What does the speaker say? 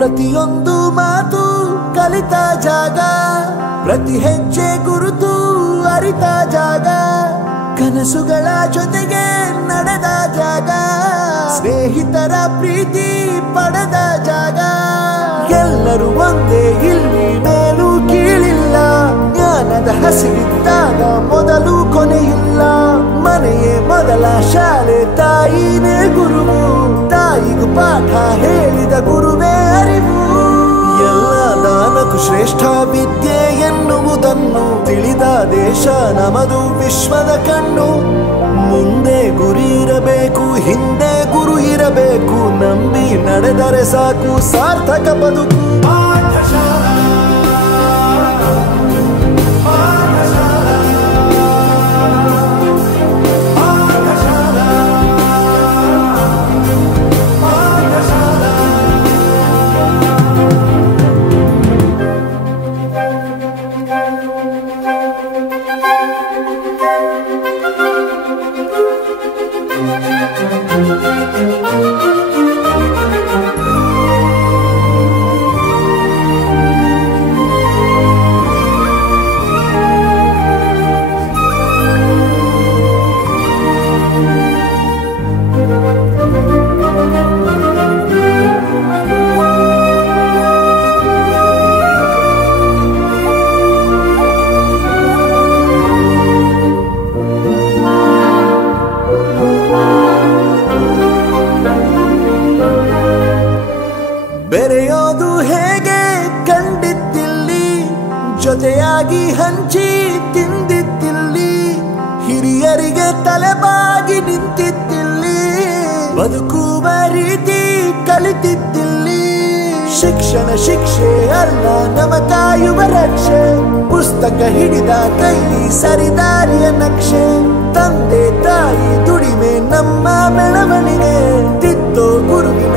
ಪ್ರತಿಯೊಂದು ಮಾತು ಕಲಿತ ಜಾಗ, ಪ್ರತಿ ಹೆಜ್ಜೆ ಗುರುತು ಅರಿತ ಜಾಗ, ಕನಸುಗಳ ಜೊತೆಗೆ ನಡೆದ ಜಾಗ, ಸ್ನೇಹಿತರ ಪ್ರೀತಿ ಪಡೆದ ಜಾಗ. ಎಲ್ಲರೂ ಒಂದೇ, ಇಲ್ಲಿ ಮೇಲೂ ಕೀಳಿಲ್ಲ, ಜ್ಞಾನದ ಹಸಿವಿದ್ದಾಗ ಮೊದಲು ಕೊನೆಯಿಲ್ಲ. ಮನೆಯೇ ಮೊದಲ ಶಾಲೆ, ತಾಯಿನೇ ಗುರುವು, ತಾಯಿಗೂ ಪಾಠ ಹೇಳಿದ ಗುರುವೇ ಅರಿವು. ಎಲ್ಲ ದಾನಕ್ಕೂ ಶ್ರೇಷ್ಠ ವಿದ್ಯೆ ಎನ್ನುವುದನ್ನು ತಿಳಿದ ದೇಶ ನಮದು, ವಿಶ್ವದ ಕಣ್ಣು. ಮುಂದೆ ಗುರಿ ಇರಬೇಕು, ಹಿಂದೆ ಗುರು ಇರಬೇಕು, ನಂಬಿ ನಡೆದರೆ ಸಾಕು ಸಾರ್ಥಕ ಬದುಕು. ಬೆರೆಯೋದು ಹೇಗೆ ಕಂಡಿದ್ದಿಲ್ಲಿ, ಜೊತೆಯಾಗಿ ಹಂಚಿ ತಿಂದಿದ್ದಿಲ್ಲಿ, ಹಿರಿಯರಿಗೆ ತಲೆಬಾಗಿ ನಿಂತಿದ್ದಿಲ್ಲಿ, ಬದುಕುವ ರೀತಿ ಕಲಿತಿದ್ದಿಲ್ಲಿ. ಶಿಕ್ಷಣ ಶಿಕ್ಷೆ ಅಲ್ಲ, ನಮ ಕಾಯುವ ರಕ್ಷೆ, ಪುಸ್ತಕ ಹಿಡಿದ ಕೈಲಿ ಸರಿದಾರಿಯ ನಕ್ಷೆ. ತಂದೆ ತಾಯಿ ದುಡಿಮೆ ನಮ್ಮ ಬೆಳವಣಿಗೆ, ತಿದ್ದೋ ಗುರುವಿನ